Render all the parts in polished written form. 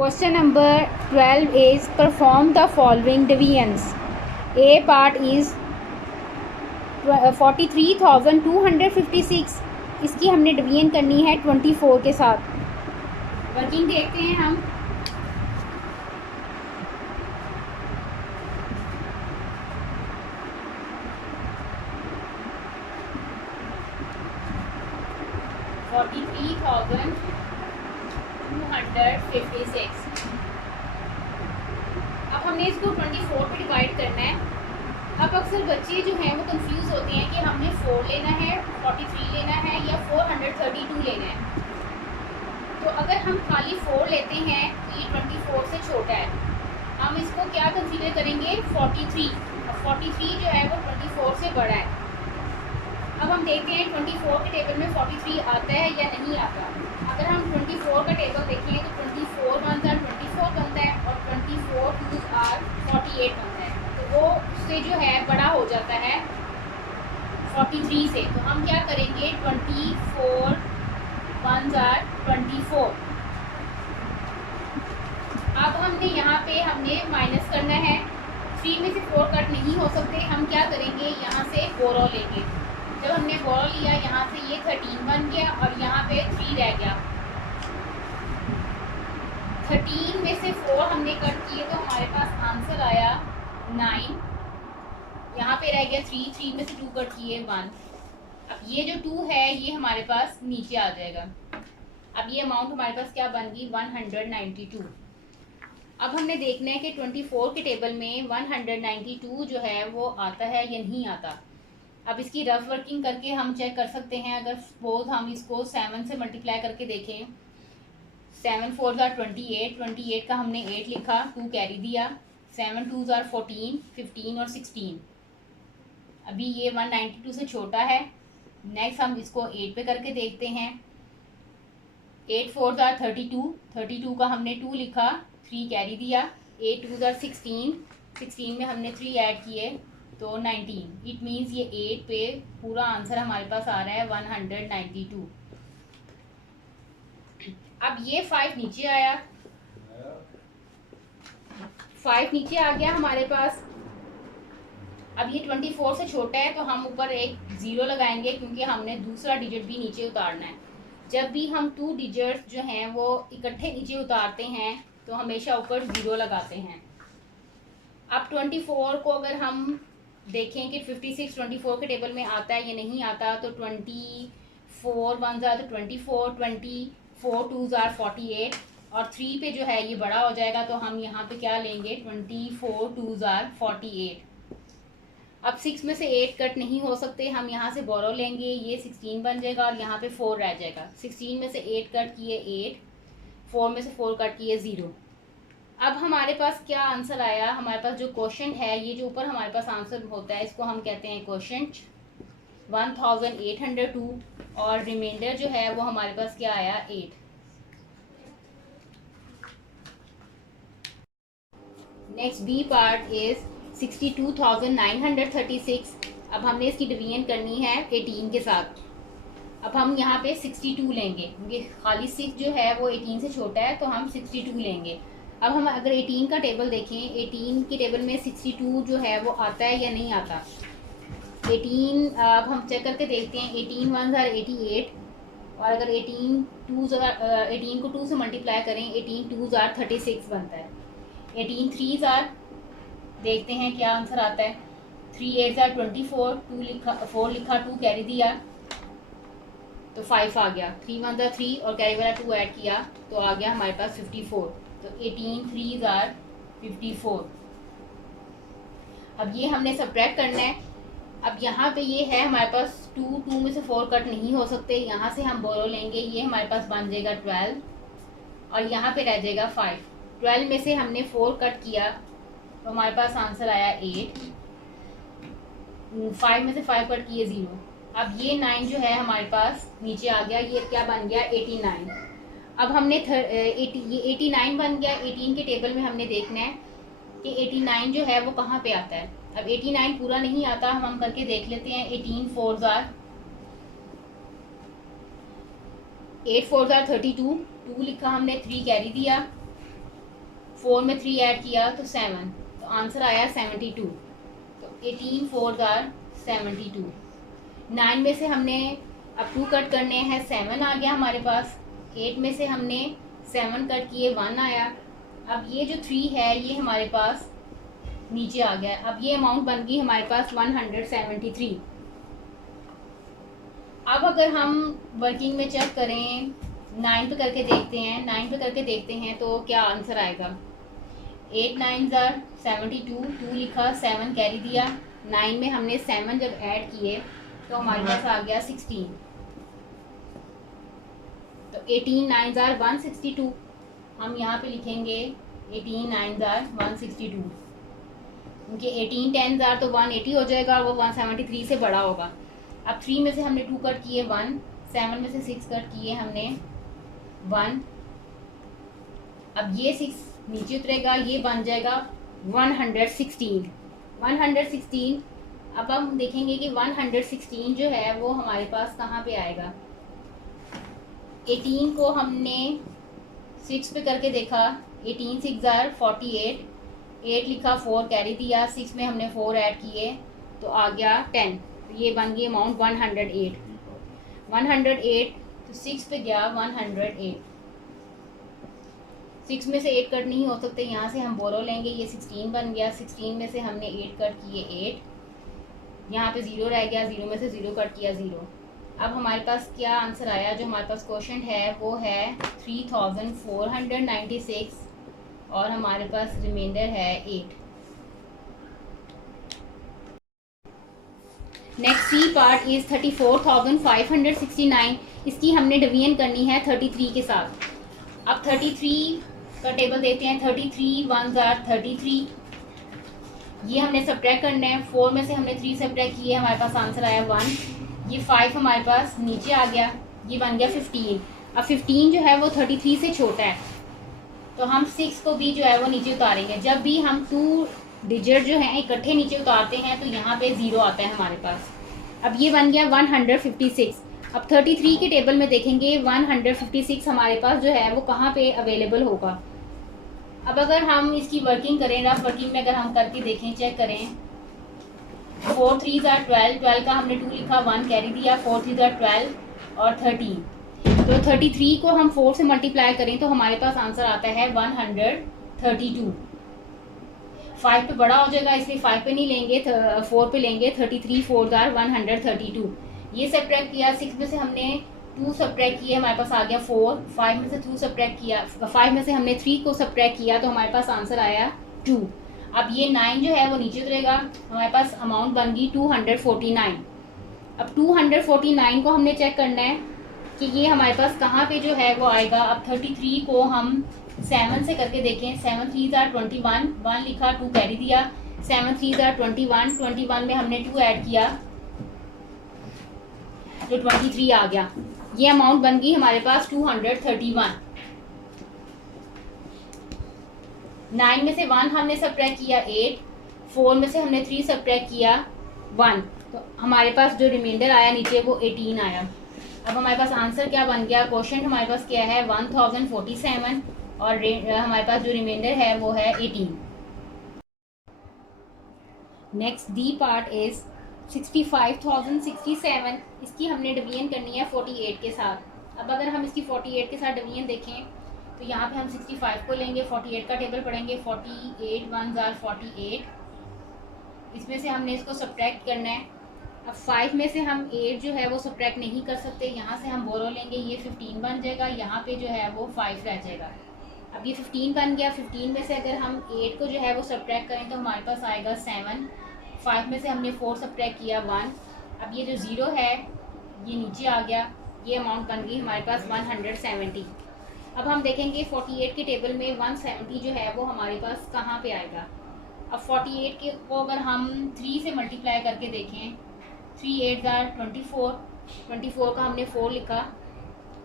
Question number 12 is perform the following divisions. A part is 43,256. इसकी हमने division करनी है 24 के साथ. वर्किंग देखते हैं हम. अब हमने इसको 24 पे डिवाइड करना है. अब अक्सर बच्चे जो हैं वो कंफ्यूज होते हैं कि हमने 4 लेना है, 43 लेना है या 432 लेना है. तो अगर हम खाली 4 लेते हैं तो ये 24 से छोटा है. हम इसको क्या कंसीडर करेंगे? 43. अब 43 जो है वो 24 से बड़ा है. अब हम देखते हैं 24 के टेबल में 43 आता है या नहीं आता. अगर हम 24 का टेबल देखें तो 24 1 24 बनता है और 24 2 48 बनता है. तो वो उससे जो है बड़ा हो जाता है 43 से. तो हम क्या करेंगे? 24 1 24. अब हमने यहाँ पे माइनस करना है. 3 में से 4 कट नहीं हो सकते. हम क्या करेंगे? यहाँ से बोरो लेंगे. जब हमने बोरो लिया यहाँ से ये 13 बन गया और यहाँ पे 3 रह गया. 13 में से 4 हमने कट किए तो हमारे पास आंसर आया 9. यहाँ पे रह गया 3 में से 2 कट किए 1. अब ये जो 2 है ये हमारे पास नीचे आ जाएगा. अब ये अमाउंट हमारे पास क्या बन गई? 192. अब हमने देखना है कि 24 के टेबल में 192 जो है वो आता है या नहीं आता. अब इसकी रफ वर्किंग करके हम चेक कर सकते हैं. अगर सपोज हम इसको 7 से मल्टीप्लाई करके देखें. 7 4 28. 28 का हमने 8 लिखा, 2 कैरी दिया. 7 2 14, 15 और 16. अभी ये 192 से छोटा है. नेक्स्ट हम इसको 8 पे करके देखते हैं. 8 4 32. 32 का हमने 2 लिखा, 3 कैरी दिया. 8 2 16. 16 में हमने 3 ऐड किए तो 19. इट मीन्स ये 8 पे पूरा आंसर हमारे पास आ रहा है 192. अब ये 5 नीचे आया. 5 नीचे आ गया हमारे पास. अब ये 24 से छोटा है तो हम ऊपर एक 0 लगाएंगे क्योंकि हमने दूसरा डिजिट भी नीचे उतारना है. जब भी हम 2 डिजिट्स जो हैं वो इकट्ठे नीचे उतारते हैं तो हमेशा ऊपर 0 लगाते हैं. अब 24 को अगर हम देखें कि 56 24 के टेबल में आता है या नहीं आता तो 24 1 तो 24, 24 2 48 और 3 पे जो है ये बड़ा हो जाएगा. तो हम यहाँ पे क्या लेंगे? 24 2 48. अब 6 में से 8 कट नहीं हो सकते. हम यहाँ से बोरो लेंगे, ये 16 बन जाएगा और यहाँ पे 4 रह जाएगा. 16 में से 8 कट किए 8, 4 में से 4 कट किए 0. अब हमारे पास क्या आंसर आया? हमारे पास जो क्वेश्चन है, ये जो ऊपर हमारे पास आंसर होता है इसको हम कहते हैं क्वेश्चन 1802 और रिमाइंडर जो है वो हमारे पास क्या आया? 8. Next B part is 62,936. अब हमने इसकी डिवीजन करनी है 18 के साथ. अब हम यहाँ पे 62 लेंगे क्योंकि खाली 6 जो है वो 18 से छोटा है तो हम 62 लेंगे. अब हम अगर 18 का टेबल देखें, 18 के टेबल में 62 जो है वो आता है या नहीं आता. 18 अब हम चेक करके देखते हैं. 18 1 88 और अगर 18 को 2 से मल्टीप्लाई करें 18 2 36 बनता है. 18 3 देखते हैं क्या आंसर आता है. 3 8 24, 2 लिखा 4 लिखा, 2 कैरी दिया तो 5 आ गया. 3 1 3 और कैरी वाला 2 ऐड किया तो आ गया हमारे पास 54. तो 18 3 54. अब ये हमने सब्ट्रैक्ट करना है. अब यहाँ पे ये है हमारे पास 2 में से 4 कट नहीं हो सकते. यहाँ से हम बोरो लेंगे, ये हमारे पास बन जाएगा 12 और यहाँ पे रह जाएगा 5. 12 में से हमने 4 कट किया तो हमारे पास आंसर आया 8. 5 में से 5 कट किए 0. अब ये 9 जो है हमारे पास नीचे आ गया. ये क्या बन गया? 89. अब हमने 89 बन गया. 18 के टेबल में हमने देखना है कि 89 जो है वो कहाँ पे आता है. अब 89 पूरा नहीं आता. हम करके देख लेते हैं. 18 4 8 4 32, 2 लिखा हमने, 3 कैरी दिया. 4 में 3 ऐड किया तो 7, तो आंसर आया 72। तो 18 4 आर 72। 9 में से हमने अब 2 कट करने हैं, 7 आ गया हमारे पास। 8 में से हमने 7 कट किए, 1 आया। अब ये जो 3 है ये हमारे पास नीचे आ गया। अब ये अमाउंट बन गई हमारे पास 173। अब अगर हम वर्किंग में चेक करें, 9 पे करके देखते हैं, 9 पे करके देखते हैं तो क्या आंसर आएगा। 8 9 आर 72, 2 लिखा, 7 कैरी दिया। 9 में हमने 7 जब ऐड किए तो हमारे पास आ गया 16। तो 18 9 आर 162। हम यहाँ पे लिखेंगे 18 9 आर 162, क्योंकि 18 10 आर तो 180 हो जाएगा और वो 173 से बड़ा होगा। अब 3 में से हमने 2 कट किए 1, 7 में से 6 कट किए हमने 1। अब ये 6 नीचे उतरेगा, ये बन जाएगा 116। 116। अब हम देखेंगे कि 116 जो है वो हमारे पास कहाँ पे आएगा। 18 को हमने 6 पे करके देखा, 18 6 आर 48, 8 लिखा, 4 कैरी दिया, 6 में हमने 4 ऐड किए तो आ गया 10। ये बन गई अमाउंट 108। 108 तो 6 पे गया 108। 6 में से 8 कट नहीं हो सकते, यहाँ से हम बोरो लेंगे, ये 16 बन गया। 16 में से हमने 8 कट किए 8, यहाँ पे 0 रह गया, 0 में से 0 कट किया 0। अब हमारे पास क्या आंसर आया, जो हमारे पास क्वेश्चन है वो है 3496 और हमारे पास रिमाइंडर है 8। Next C part is 34,569। इसकी हमने डिवीजन करनी है 33 के साथ। अब 33 का टेबल देते हैं। 33 1 आर 33, ये हमने सब्ट्रैक्ट करना है। 4 में से हमने 3 सब्ट्रैक्ट किए, हमारे पास आंसर आया 1। ये 5 हमारे पास नीचे आ गया, ये बन गया 15। अब 15 जो है वो 33 से छोटा है, तो हम 6 को भी जो है वो नीचे उतारेंगे। जब भी हम 2 डिजिट जो हैं इकट्ठे नीचे उतारते हैं तो यहाँ पे 0 आता है हमारे पास। अब ये बन गया 156। अब 33 के टेबल में देखेंगे 156 हमारे पास जो है वो कहाँ पे अवेलेबल होगा। अब अगर हम इसकी वर्किंग करें, रफ वर्किंग में अगर हम करके देखें, चेक करें। 4 3 आर 12, 12 का हमने 2 लिखा, 1 कैरी दिया, 4 3 आर 12 और 13। तो 33 को हम 4 से मल्टीप्लाई करें तो हमारे पास आंसर आता है 132। 5 पे बड़ा हो जाएगा इसलिए 5 पे नहीं लेंगे, 4 पे लेंगे। 33 4 आर 132। ये सब्ट्रैक्ट किया, 6 में से हमने 2 सब्ट्रैक्ट किए, हमारे पास आ गया 4। 5 में से 2 सब्ट्रैक्ट किया, 5 में से हमने 3 को सब्ट्रैक्ट किया तो हमारे पास आंसर आया 2। अब ये 9 जो है वो नीचे उतरेगा, हमारे पास अमाउंट बन गई 249। अब 249 को हमने चेक करना है कि ये हमारे पास कहाँ पे जो है वो आएगा। अब 33 को हम 7 से करके देखें। 7 3 आर 21, 1 लिखा, 2 कैरी दिया। 7 3 आर 21, 21 में हमने 2 ऐड किया तो 23 आ गया। ये अमाउंट बन गई हमारे पास 231। 9 में से 1 हमने सब्ट्रैक्ट किया 8, 4 में से हमने 3 सब्ट्रैक्ट किया 1, तो हमारे पास जो रिमाइंडर आया नीचे वो 18 आया। अब हमारे पास आंसर क्या बन गया, क्वेश्चन हमारे पास क्या है 1047 और हमारे पास जो रिमाइंडर है वो है 18। Next D part is 65,067। इसकी हमने डिवीजन करनी है 48 के साथ। अब अगर हम इसकी 48 के साथ डिवीजन देखें तो यहाँ पे हम 65 को लेंगे, 48 का टेबल पढ़ेंगे। 48 1 आर 48, इसमें से हमने इसको सब्ट्रैक्ट करना है। अब 5 में से हम 8 जो है वो सब्ट्रैक्ट नहीं कर सकते, यहाँ से हम बोरो लेंगे, ये 15 बन जाएगा, यहाँ पे जो है वो 5 रह जाएगा। अब ये 15 बन गया। 15 में से अगर हम 8 को जो है वो सब्ट्रैक्ट करें तो हमारे पास आएगा 7। 5 में से हमने 4 सब्ट्रैक्ट किया 1। अब ये जो 0 है ये नीचे आ गया, ये अमाउंट बन गई हमारे पास 170। अब हम देखेंगे 48 के टेबल में 170 जो है वो हमारे पास कहाँ पे आएगा। अब 48 के को अगर हम 3 से मल्टीप्लाई करके देखें, 3 8 आर 24, 24 का हमने 4 लिखा,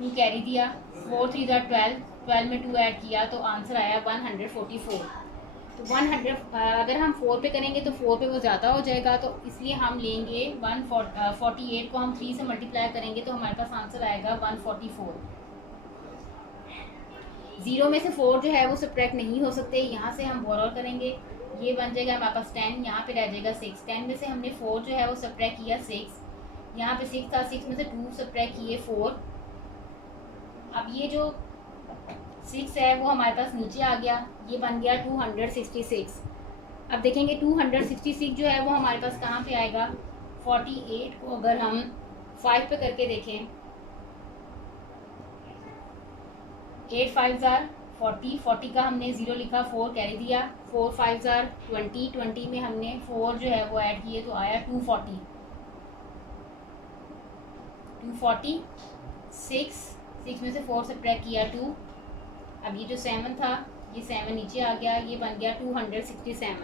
2 कैरी दिया, 4 3 आर 12, 12 में 2 ऐड किया तो आंसर आया 144। तो 100 अगर हम 4 पे करेंगे तो 4 पे वो ज़्यादा हो जाएगा, तो इसलिए हम लेंगे 148 को हम 3 से मल्टीप्लाई करेंगे तो हमारे पास आंसर आएगा 144। ज़ीरो में से 4 जो है वो सब्ट्रैक्ट नहीं हो सकते, यहाँ से हम बोरो करेंगे, ये बन जाएगा हमारे पास 10, यहाँ पे रह जाएगा 6। 10 में से हमने 4 जो है वो सब्ट्रैक्ट किया 6, यहाँ पे 6 था, 6 में से 2 सब्ट्रैक्ट किए 4। अब ये जो 6 है वो हमारे पास नीचे आ गया, ये बन गया 266। अब देखेंगे 266 जो है वो हमारे पास कहाँ पे आएगा। 48 को अगर हम 5 पे करके देखें, 8 5 जार 40, 40 का हमने 0 लिखा, 4 कैरी दिया, 4 5 जार 20, 20 में हमने 4 जो है वो ऐड किए तो आया 240। 240, 6 में से 4 सब्ट्रैक्ट किया 2। अब ये जो 7 था ये 7 नीचे आ गया, ये बन गया 267।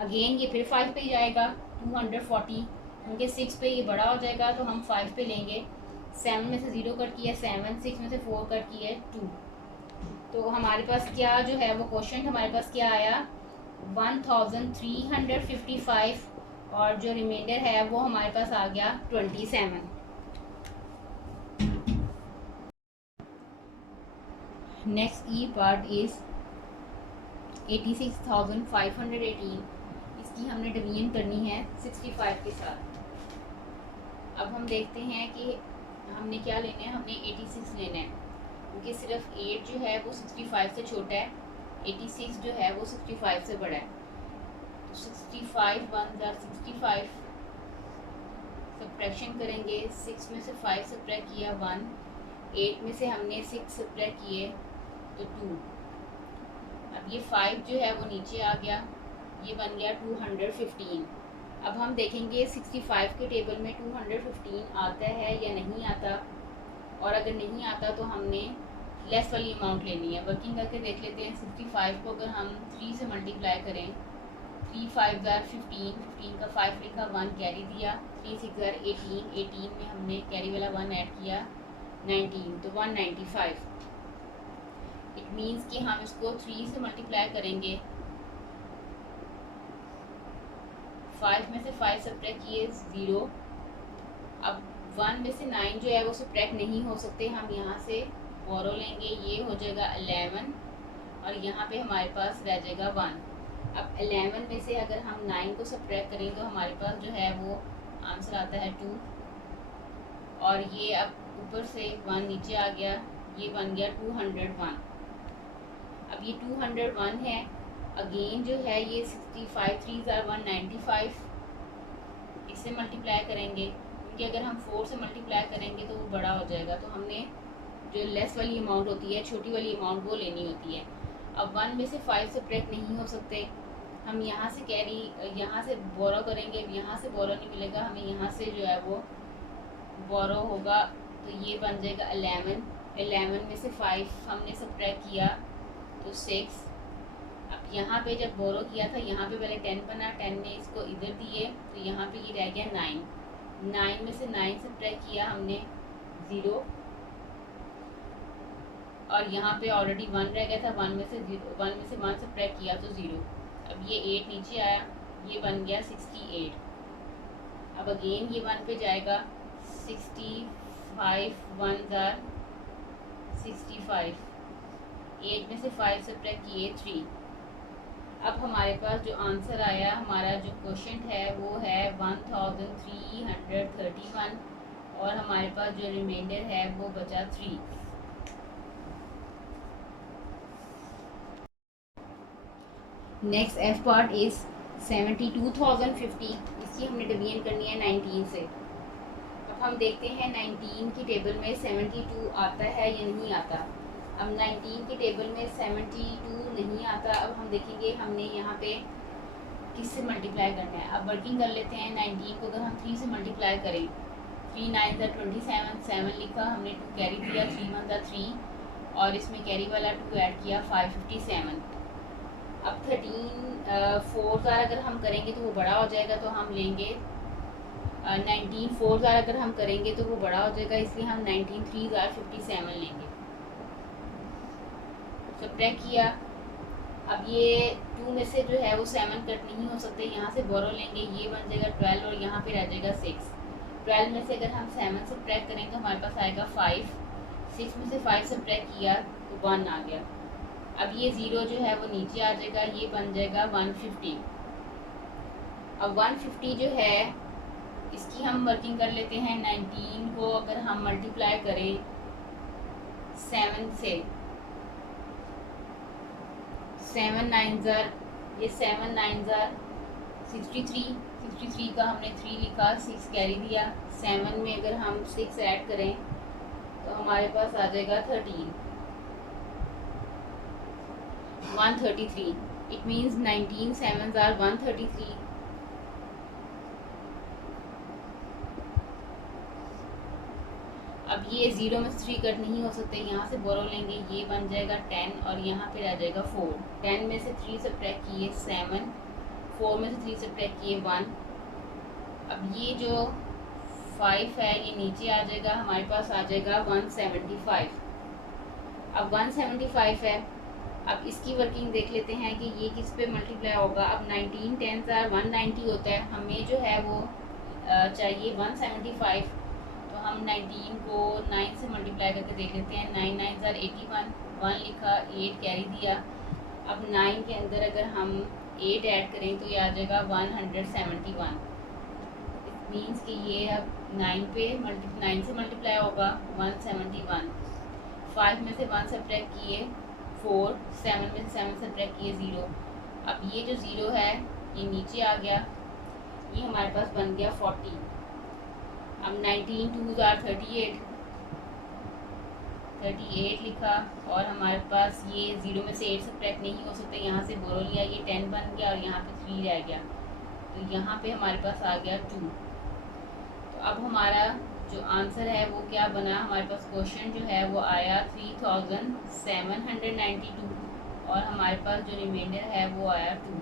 अगेन ये फिर 5 पे ही जाएगा 240, क्योंकि 6 पे ये बड़ा हो जाएगा तो हम 5 पे लेंगे। 7 में से 0 कट किया 7, 6 में से 4 कट किया 2। तो हमारे पास क्या जो है वो क्वेश्चन हमारे पास क्या आया 1355, और जो रिमाइंडर है वो हमारे पास आ गया 27। नेक्स्ट ई पार्ट इज 86,518, इसकी हमने डिवीजन करनी है 65 के साथ। अब हम देखते हैं कि हमने क्या लेना है, हमने 86 लेना है, क्योंकि सिर्फ 8 जो है वो 65 से छोटा है, 86 जो है वो 65 से बड़ा है। तो 65 1 जार 65, सब्ट्रैक्शन करेंगे, 6 में से 5 सब्ट्रैक्ट किया 1, 8 में से हमने 6 सब्ट्रैक्ट किए तो 2। अब ये 5 जो है वो नीचे आ गया, ये बन गया 215। अब हम देखेंगे 65 के टेबल में 215 आता है या नहीं आता, और अगर नहीं आता तो हमने लेस वाली अमाउंट लेनी है। वर्किंग करके देख लेते हैं। 65 को अगर हम 3 से मल्टीप्लाई करें, 3 5 जार 15, 15 का 5 लिखा, 1 कैरी दिया, 3 6 जार 18, 18 में हमने कैरी वाला 1 ऐड किया 19, तो 195। इट मीन्स कि हम इसको 3 से मल्टीप्लाई करेंगे, 5 में से 5 सब्ट्रैक्ट किए 0। अब 1 में से 9 जो है वो सब्ट्रैक्ट नहीं हो सकते, हम यहाँ से बोरो लेंगे, ये हो जाएगा 11, और यहाँ पे हमारे पास रह जाएगा 1। अब 11 में से अगर हम 9 को सब्ट्रैक्ट करें तो हमारे पास जो है वो आंसर आता है 2, और ये अब ऊपर से 1 नीचे आ गया, ये बन गया 201। अब ये 201 है, अगेन जो है ये 65 3 जार 195, इससे मल्टीप्लाई करेंगे, क्योंकि अगर हम 4 से मल्टीप्लाई करेंगे तो वो बड़ा हो जाएगा, तो हमने जो लेस वाली अमाउंट होती है, छोटी वाली अमाउंट, वो लेनी होती है। अब 1 में से 5 सब्ट्रैक्ट नहीं हो सकते, हम यहाँ से कैरी, यहाँ से बोरो करेंगे, यहाँ से बोरो नहीं मिलेगा, हमें यहाँ से जो है वो बोरो होगा, तो ये बन जाएगा 11। 11 में से 5 हमने सब्ट्रैक्ट किया तो 6। अब यहाँ पे जब बोरो किया था यहाँ पे पहले 10 बना, 10 ने इसको इधर दिए तो यहाँ पे ये रह गया 9। 9 में से 9 सब्ट्रैक्ट किया हमने 0, और यहाँ पे ऑलरेडी 1 रह गया था, 1 में से 1 सब्ट्रैक्ट किया तो 0। अब ये 8 नीचे आया, ये बन गया 68। अब अगेन ये 1 पे जाएगा, 65 1 जार 65, 8 में से 5 सब्ट्रैक्ट किए 3। अब हमारे पास जो आंसर आया, हमारा जो क्वेश्चन है वो है 1331, और हमारे पास जो रिमाइंडर है वो बचा 3। नेक्स्ट एफ पार्ट इज 72,050, इसकी हमने डिवीजन करनी है 19 से। अब हम देखते हैं 19 की टेबल में 72 आता है या नहीं आता। अब 19 के टेबल में 72 नहीं आता। अब हम देखेंगे हमने यहाँ पे किससे मल्टीप्लाई करना है। अब वर्किंग कर लेते हैं। 19 को अगर हम 3 से मल्टीप्लाई करें, 3 9 ज़ा 27, 7 लिखा, हमने 2 कैरी दिया, 3 1 ज़ा 3, और इसमें कैरी वाला 2 ऐड किया, 557। अब 13 4 ज़ार अगर हम करेंगे तो वो बड़ा हो जाएगा, तो हम लेंगे 19 4 ज़ार अगर हम करेंगे तो वो बड़ा हो जाएगा, इसलिए हम 19 3 ज़ार 57 लेंगे। सब्ट्रैक्ट किया। अब ये 2 में से जो है वो 7 कट नहीं हो सकते, यहाँ से बोरो लेंगे, ये बन जाएगा 12 और यहाँ पे रह जाएगा 6। 12 में से अगर हम 7 सब्ट्रैक्ट करें तो हमारे पास आएगा 5। 6 में से 5 सब्ट्रैक्ट किया तो 1 आ गया। अब ये 0 जो है वो नीचे आ जाएगा, ये बन जाएगा 150। अब 150 जो है इसकी हम वर्किंग कर लेते हैं। 19 को अगर हम मल्टीप्लाई करें 7 से, 7 9 ये 7 9 63, 63 का हमने 3 लिखा, 6 कैरी दिया। 7 में अगर हम 6 ऐड करें तो हमारे पास आ जाएगा 13, 133। It means 19 7s are 133। अब ये 0 में से 3 कट नहीं हो सकते, यहाँ से बोरो लेंगे, ये बन जाएगा 10 और यहाँ पे आ जाएगा 4। 10 में से 3 सब्ट्रैक्ट किए 7, 4 में से 3 सब्ट्रैक्ट किए 1। अब ये जो 5 है ये नीचे आ जाएगा, हमारे पास आ जाएगा 175। अब 175 है। अब इसकी वर्किंग देख लेते हैं कि ये किस पे मल्टीप्लाई होगा। अब 19 10s are 190 होता है, हमें जो है वो चाहिए 175। तो हम 19 को 9 से मल्टीप्लाई करके देख लेते हैं। 9 9s are 81, 1 लिखा, 8 कैरी दिया। अब 9 के अंदर अगर हम 8 ऐड करें तो ये आ जाएगा 171। इट मीन्स कि ये अब 9 से मल्टीप्लाई होगा 171। 5 में से 1 सब्ट्रैक्ट किए 4, 7 में से 7 सब्ट्रैक्ट किए 0। अब ये जो 0 है ये नीचे आ गया, ये हमारे पास बन गया 40। अब 19 2s are 38, 38 लिखा और हमारे पास ये 0 में से 8 सब्ट्रैक्ट नहीं हो सकते, यहाँ से बोरो लिया, ये 10 बन गया और यहाँ पे 3 रह गया। तो यहाँ पे हमारे पास आ गया 2। तो अब हमारा जो आंसर है वो क्या बना, हमारे पास क्वेश्चन जो है वो आया 3792 और हमारे पास जो रिमाइंडर है वो आया 2।